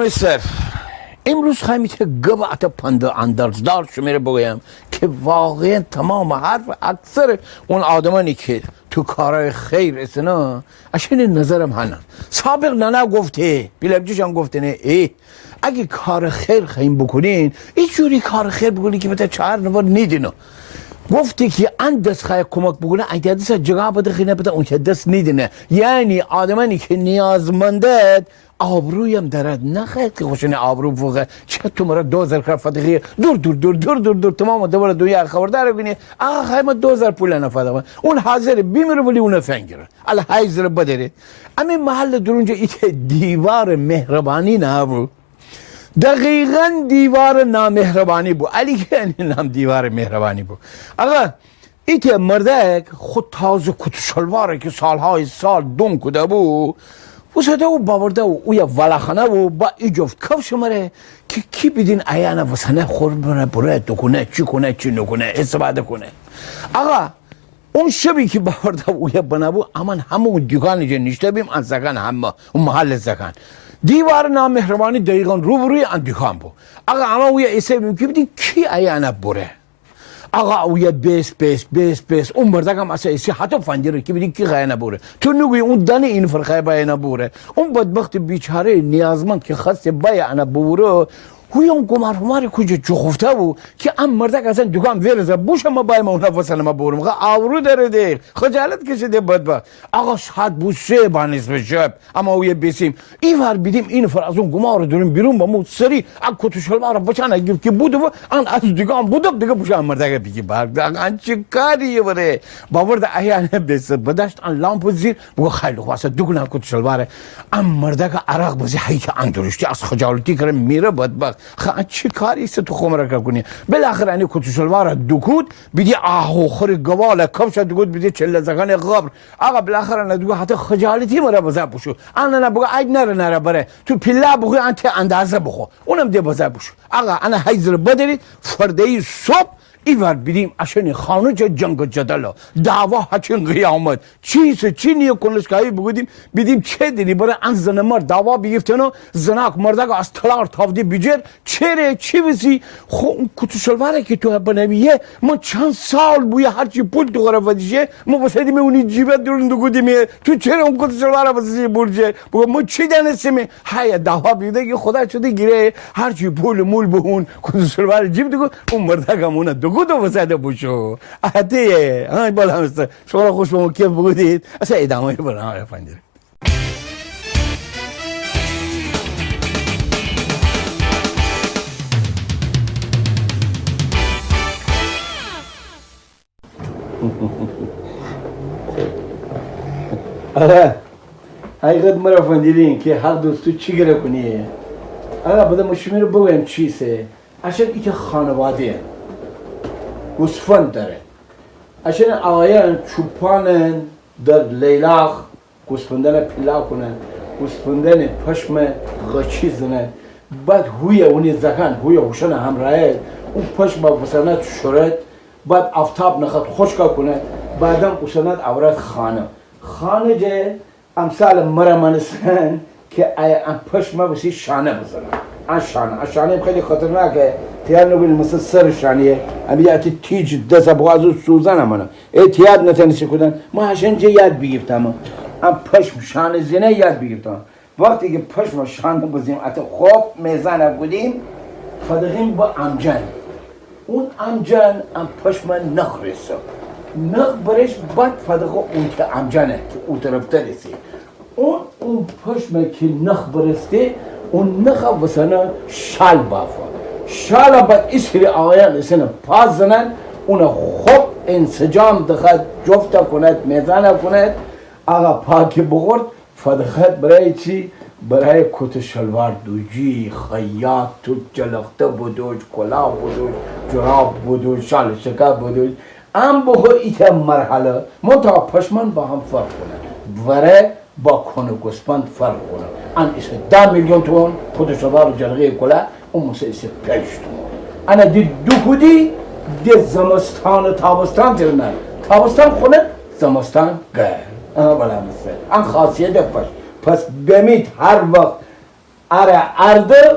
مستر امروز خواهیم که گبعت پنده اندرزدار شمیره بگویم که واقعا تمام حرف اکثر اون آدمانی که تو کارهای خیر اسنا اشین نظرم هنم سابق ننا گفته بیلبجیش هم گفته نه اگه کار خیر خواهیم بکنین هیچ جوری کار خیر بکنین که بتا 4 نفر نیدینو گفتی که اند دست خواهی کمک بکنه اگه دست جگاه بده خیلی بتا اون که دست نیدینه یعنی آدمانی که نیازمندد آبرویم دارد نخواهد که خوشنه آبرو فوقه چه تو مرا 2000 کرد فتقیه دور تمام دوباره دنیا خبردار کنی آقا خواهی ما 2000 پول نفاده اون حاضر بیمره ولی اون فنگره الا حیزر بدره امی محل درونجا ایت دیوار مهربانی نبو دقیقا دیوار نامهربانی بو علی که نام دیوار مهربانی بو آقا ایت مردک خود تازه کت شلواره که سالهای سال دم کده بو وساده و باورده و اویا ولاخانه و با ای جفت کفش مره که کی بدین ایانا وسانه خور بره دکنه چی کنه چی نکنه استفاده کنه آقا اون شبی که باورده و اویا بنابو امان همون دیگانی جه نشته بیم ان زکن همه اون محل زکن دیوار نامهربانی دقیقا روبروی ان دیگان بو آقا اما اویا ایسه بیم که بدین کی ایانا بره آقا اویا بیس اون بردگم اصلا ایسی حتی فنجره که بدین کی خواهی نبوره تو نگوی اون دن این فرخه باید نبوره اون بدبخت بیچاره نیازمند که خواست باید نبوره هوی اون گمار کجا جخفته بود که ام مردک اصلا دکان ویرزه بوش ما باید ما اون نفسن ما بورم آورو داره ده خجالت کشیده بدبخت آقا شاید بوشه با نصف شب اما اوی بیسیم ایوار بیدیم این فر از اون گمار داریم بیرون با مود سری اگه کتو شلوار بچانه گفت که بوده با ان از دکان بودم دیگه بوشه ام مردک بیگی برگ ان چه کاریه بره باورد احیانه بیست بداشت ان لامپ زیر بگو خیلی خواه اصلا دکنا کتو شلواره ام مردک عراق بزی حی که اندرشتی از خجالتی کرم میره بدبخت خان چی کاری است تو خمره کنی بالاخره انی کت شلوار دکود بیدی آهو خور گواله کفش دکود بیدی چله زگان قبر آقا بالاخره ندوگو حتی خجالتی مره بزا بشو انا نبگو اج نره بره تو پیلا بخو انت اندازه بخو اونم دی بزا بشو آقا انا حیزر بدرید فرده صبح ایوار بیدیم اشن خانه جنگ جدلا دعوا هچین قیامت چی نیه کنشگاهی بگودیم بیدیم چه دینی برای ان زن مرد دعوا بیفتنو زناک مردگا از طلاق تافدی بیجر چی بسی خو اون کتو شلواره که تو بنویه من چند سال بوی هرچی پول تو غرف ودیشه ما وسیدیم اونی جیبت درون دو گودیم تو چرا اون کتو شلواره وسیدی برجه بگو ما چی دانستیم های دعوا بیده که خدا شده گیره هرچی پول مول به اون کتو شلواره جیب دو اون مردگا مونه گودو وساده بوشو عادیه های بالا هست شما خوش به موقع بودید اصلا ادامه برنامه پنجره آره حقیقت مرا فهمیدین که هر دوستو چی گره کنیه آقا بده مشمی رو بگویم چیسه عشان ای که خانواده گوسفند داره عشان آقایان چوپانن در لیلاخ گوسفندان پیلا کنن گوسفندان پشم غچی زنن بعد هوی اونی زکن هوی هوشن همراهه اون پشم با وسنت شرد بعد آفتاب نخد خشکا کنه بعدم وسنت عورت خانه جه امثال مرمانسن که ام پشم بسی شانه بزنن شانه خیلی خطرناکه تیار نبیل مثل سر شانیه امی یاتی تیج دست بغازو سوزن امانه اعتیاد نتنشی کدن ما هشن جه یاد بگیفتم ام پشم شانه زینه یاد بگیفتم وقتی که پشم شانه بزنیم اتا خوب میزانه بودیم فدقیم با امجن اون امجن ام پشم نخ رسه نخ برش بعد فدقه اون که امجنه که اون طرف ترسی اون پشم که نخ برسته اون نخ وسنه شال بافا شال بعد اسری آیان اسنه پاس زنن اون خوب انسجام دخد جفت کند میزانه کند آقا پاکی بخورد فدخت برای چی؟ برای کت شلوار دوجی خیاط تو جلخته بودوش کلاه بودوش جراب بودوش شال شکا بودوش ام بخور ایت مرحله منطقه پشمان با هم فرق کنه وره با کنه گسپند فرق کنه ان ایسه 10 میلیون تومن کت شلوار جلغه کلاه اون موسه ایسه 5 تومن انا دی دو کدی دی زمستان تابستان ترنه تابستان خونه زمستان گر بالا مثل ان خاصیت پس بمید هر وقت آره ارده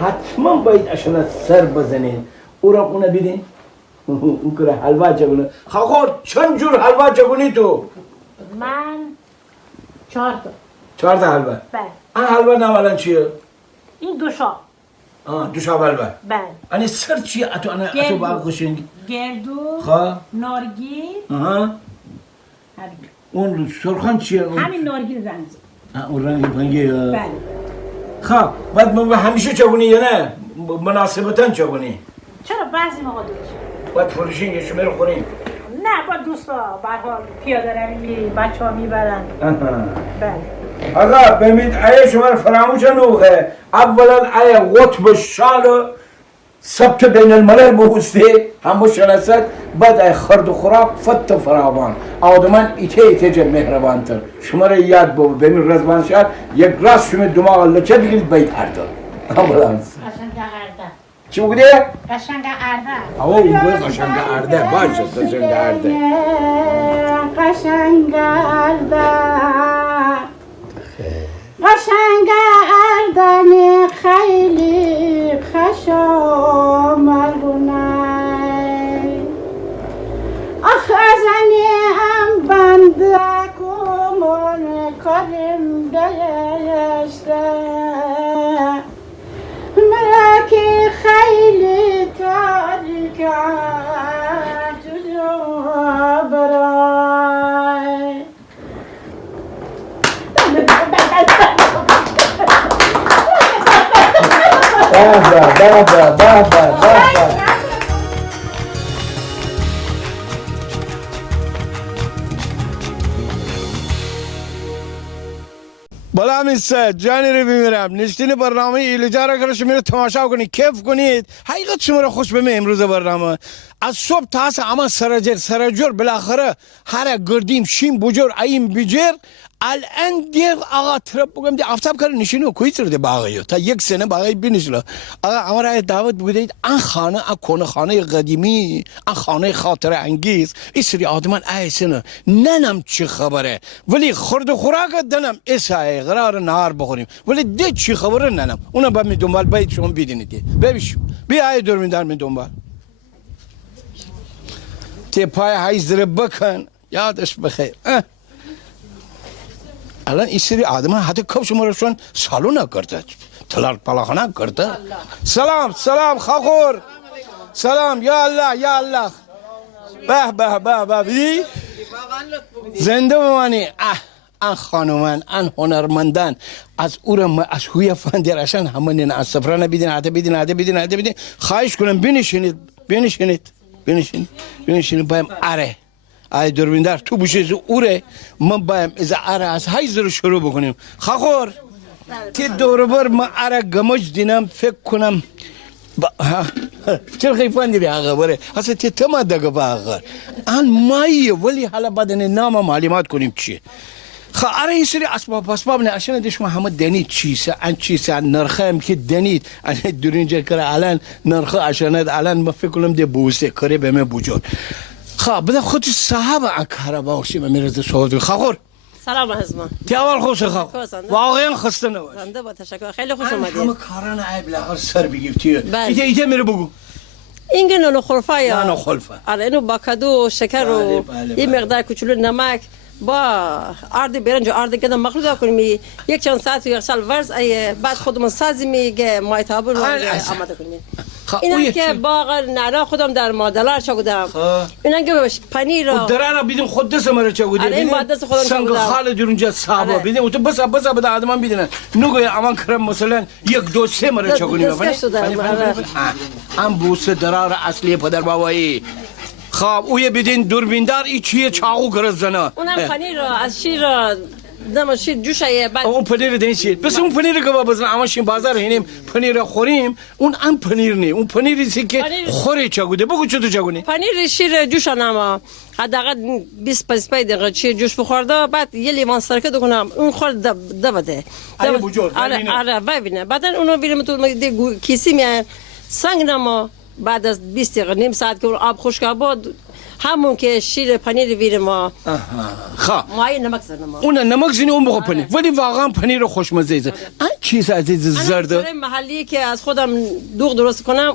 حتما باید اشنا سر بزنین او را اونه بیدین او که حلوا چگونه خاخور چند جور حلوا چگونی تو؟ من 4 تا 4 تا حلوا بله آن حلوا نام الان چیه؟ این دوشا دوشا حلوا بله آن سر چیه اتو باق خوشنگی گردو خواه نارگیل همین اون سرخان چیه؟ همین نارگیل رنگ اون رنگی پنگی بله خب بعد من همیشه چگونی یا نه؟ مناسبتاً چگونی؟ چرا بعضی موقع دوشا باید فروشین یه شمیر خوریم نه با دوستا به هر حال پیاده روی بچه ها میبرن بله آقا بمید ایه شما رو فراموش نوخه اولا ایه قطب شال ثبت بین الملل بهسته همو شناست بعد ایه خرد و خوراک فت فراوان آدمان ایته جه مهربان تر شما رو یاد بود بمید رزبان شد یک راست شما دماغ لچه بگیرید باید ارده امبولانس قشنگ ارده چی بگیده؟ قشنگ ارده آه اون گوی قشنگ ارده باشه قشنگ ارده قشنگ ارده قشنگ اردن خیلی خشامرونه آخ ازنی هم بنده کمون کارم دشته ملکی خیلی تاریک جا برای بابا بالا همین سه جانی رو بمیرم نشتین برنامه ایلجا را که شما تماشا کنید کیف کنید حقیقت شما را خوش بمه امروز برنامه از صبح تا اما سرجر بالاخره هر گردیم شیم بجور ایم بجر الان دیگه آقا ترپ بگم دی افتاب کار نشینو کوی سرده باقیو تا یک سنه باقی بینشلا آقا امرای دعوت بودید آن خانه اون خانه قدیمی آن خانه خاطر انگیز این سری آدمان ایسنه ننم چی خبره ولی خورد و خوراک دنم ایسای قرار نهار بخوریم ولی دی چی خبره ننم اونا با می دنبال باید شما بیدینید ببیشو بیا ای دور در می دنبال تی پای حیزر بکن یادش بخیر الان این سری آدم حتی کب شما روشون سالو نکرده تلال پلاخ نکرده سلام خاخور سلام یا الله به بی زنده بمانی ان خانومان ان هنرمندان از اورم از هوی فندرشان همین از سفره نبیدین حتی بیدین خواهش کنم بینشینید بایم اره ای دوربیندار تو بوشه اوره من بایم از اره از هایزر شروع بکنیم خاخور تی دوربر من اره گمج دینم فکر کنم چرا خیفان دیری آقا بره اصلا تی تما دگه با آقا آن مایه ولی حالا بدن نام معلومات کنیم چیه اره این سری اسباب نه اشنا دشما همه دنید چیسه ان نرخه هم که دنید ان دورینجا کره الان نرخه اشنا الان ما فکر کنم دی بوسه کره به من بوجود خب بده خودت صاحب اکارا باشی و میرزه سعودی خاخور سلام عزیزم تی اول خوش خاخور واقعا خسته نباش زنده با تشکر خیلی خوش اومدید همه کاران عیب لحاظ سر بگیفتیه ایته میره بگو این نونو خلفه یا نونو خلفه آره اینو با کدو شکر و این مقدار کوچولو نمک با آرد برنج و آرد گندم مخلوط کنیم یک چند ساعت یا یک سال ورز بعد خودمون سازی میگه مایتابو رو آماده کنیم اینا که باغ نعنا خودم در مادلار چگودم اینا که پنیر و درارا بیدیم خود دست مرا چگوده این دست خودم سنگ خال جورنجا صابا بیدیم تو بس بده آدمان بیدن نگوی امان کرم مثلا یک دو سه مرا چگونی ام بوسه درار اصلی پدر بابایی خب اوی بیدین دوربیندار ای چیه چاقو گرز زنه اونم پنیر از شیر نماشید جوشه بعد اون پنیر دنشید بس اون پنیر که با بزن اما شیم بازار هینیم پنیر خوریم اون ام پنیر نی اون پنیری سی که خوری چگوده بگو چطور چگونی پنیر شیر جوش نما حداقل 20 25 دقیقه شیر جوش بخورده بعد یه لیوان سرکه دکنم اون خورد بده آره بجور آره ببینه بعدن اونو بیرم تو کیسی میان سنگ نما بعد از 20 دقیقه نیم ساعت که آب خشک بود همون که شیر پنیر ویر ما خواه مای نمک زنم اون نمک زینی اون بخور پنیر ولی واقعا پنیر خوشمزه ایزه این چیز عزیز زرده انا محلی که از خودم دوغ درست کنم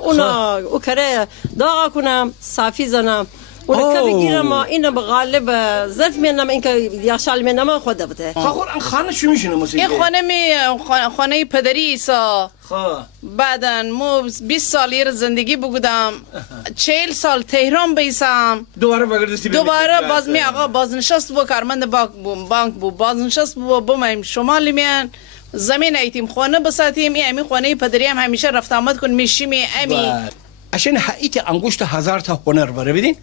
او کره داغ کنم صافی زنم اون که بگیرم اینو به غالب ظرف می‌نم اینکه یخچال می‌نم خود بده خاخور این خانه چی میشونه مثلا این خانه پدری ایسا بعدن مو 20 سال یه زندگی بگودم 40 سال تهران بیسم دوباره بگردستی دوباره باز می آقا بازنشست بو کارمند بانک بو بازنشست بو بمیم شمالی میان زمین ایتیم خانه بساتیم این خانه پدری هم همیشه رفت آمد کن میشیمی امی عشان حقیقت انگشت 1000 تا هنر بره بدین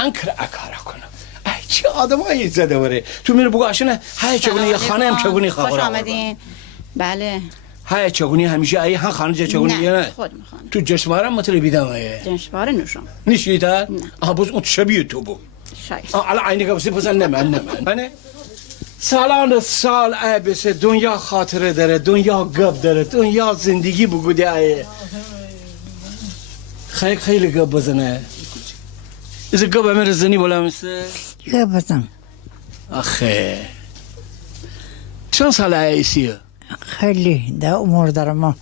انکر اکارا کنم ای چه آدمایی زده بره تو میره بگو عشان های چگونی یه خانه هم چگونی خبر خوش آمدین بله های چگونی همیشه ای هم خانه چگونی نه خود میخوام تو جشنواره مطلب بیدم ایه جشنواره نوشم نشیدن آها باز اون شبیه تو بو شایست الان عینی که بسی بزن نمن سالان سال بس دنیا خاطره داره دنیا گپ داره دنیا زندگی بگوده ایه خیلی گپ بزنه از گپ امر زنی بالا مثل گپ بزن آخه چند سال ایسیه خیلی در امور دارم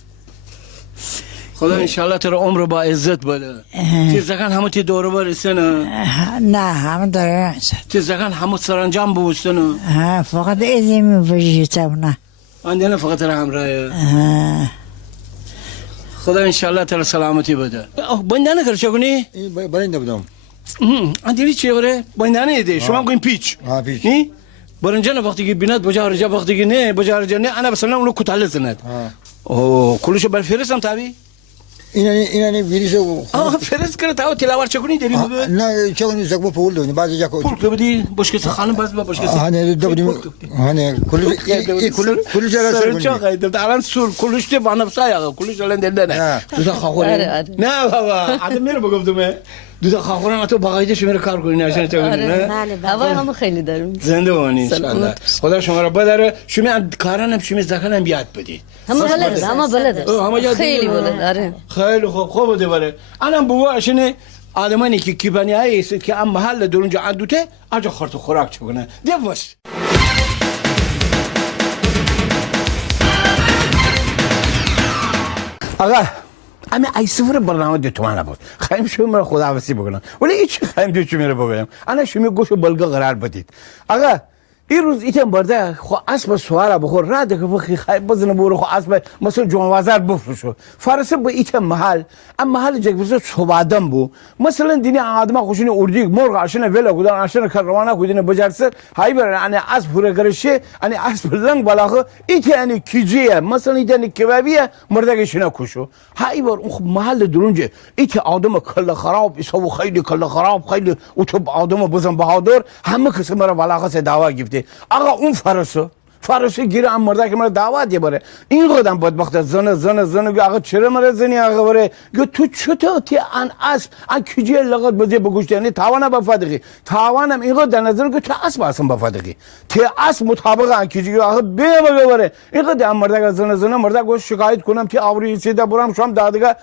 خدا انشالله تر عمر با عزت بده تیزگان همه تی دوره برسنه نه همه داره تیزگان همه سرانجام بوستنه فقط ایزی می بجیتم نه آنده فقط تر همراه خدا انشالله تر سلامتی بده بندانه کر چگونی؟ برنده بودم اندیلی چه بره؟ بندانه ایده شما گوین پیچ پیچ نی؟ برنجان وقتی که بینات بجارجا وقتی که نه بجارجا نه انا بسنا اونو کتاله زند اوه کلوشو بر فرستم تابی؟ این ویریشو فرست کرد تاو تلاوار چگونی داری بگو؟ نه چگونی زکبو پول دونی بعضی جا پول که بدی بشکست خانم باز با بشکست هنه دبدیم هنه کلوش را سر چه خیلی الان سول کلوش تی وانم سایا کلوش الان دل نه دوتا خاخوره نه بابا آدم میره بگم تو دوتا خاخوره تو باقیش میره کار کنی نشون چگونی نه بله هوا هم خیلی دارم زنده بانی انشالله خدا شما را بداره شما کارانم شما زکانم بیاد بدید همه بلده خیلی بلده خیلی خوب بوده بره الان بوا عشان آدمانی که کیبانی است که ام محل درونجا عندوته اجا خورت خوراک چگونه دیوست آقا اما ای سفر برنامه دو تومانه بود خواهیم شما خدا حافظی بکنم ولی ایچ خواهیم دو چی میره بگویم انا شما گوش و بلگه قرار بدید آقا این روز ایتم برده خو اسب سواره بخور راده که بخی خواهی بزنه برو خو اسب مثل جوانوازر بفروشو فارسه با ایتم محل اما محل جگ بزرد صبادم بو مثلا دینی آدم خوشین اردیگ مرغ عشان ویلا کدن عشان کروانه کدن بجرسه های برن انی اسب پوره کرشه انی اسب لنگ بالاخه ایت انی کیجیه مثلا ایت انی کبابیه مردگشونه کشو های بر اون محل درونجه ایت آدم کل خراب ایسا خیلی کل خراب خیلی او تو آدم بزن بهادر همه کسی مرا بالاخه سه دعوا گفته آقا اون فرسو گیره ام مرده که مرا دعوت یه باره این قدم بدبخت زن گو آقا چرا مرا زنی آقا باره گو تو چطور تی ان اسب ان کجی لغت بزی بگوشت یعنی تاوانا بفادقی تاوانم این قدر نظر گو تو اسب اصلا بفادقی تی اسب مطابق ان کجی گو آقا بیا بگو باره این قدر ام مرده که زن مرده گو شکایت کنم تی آوری سیده برام شام دادگاه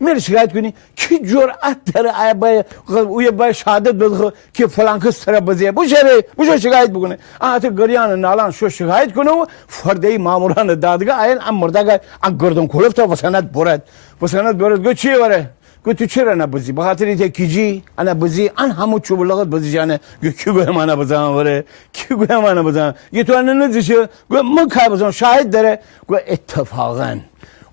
میره شکایت کنی کی جرأت داره اوی با شهادت بده که فلان کس طرف بزیه بوشه شکایت بکنه آت گریان نالا شو شکایت کنه و فردی ماموران دادگاه این ام مرده ام گردن کلفت و وسند برد گو چیه بره گو تو چرا نبزی بخاطر اینکه کیجی انا بزی ان همو چوب لغت بزی جانه گو کی گو منو بزنم بره کی گو منو بزنم یه تو ان نزیشه گو من که بزنم شاهد داره گو اتفاقا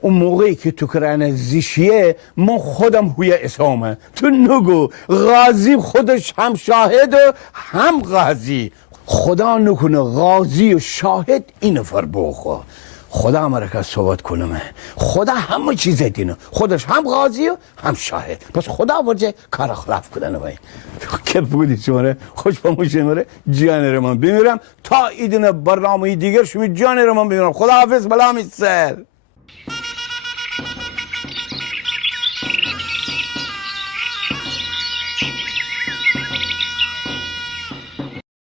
اون موقعی که تو کرانه زیشیه من خودم هوی اسامه تو نگو غازی خودش هم شاهد و هم غازی خدا نکنه غازی و شاهد این فربوخو خدا مرکز صحبت کنم خدا همه چیز دینه خودش هم غازی و هم شاهد پس خدا ورجه کار خلاف کدن بایی که بودی شماره خوش پاموشه مره جان رو من بمیرم تا ایدن برنامه دیگر شمی جان رو من بمیرم خدا حافظ بلا میسر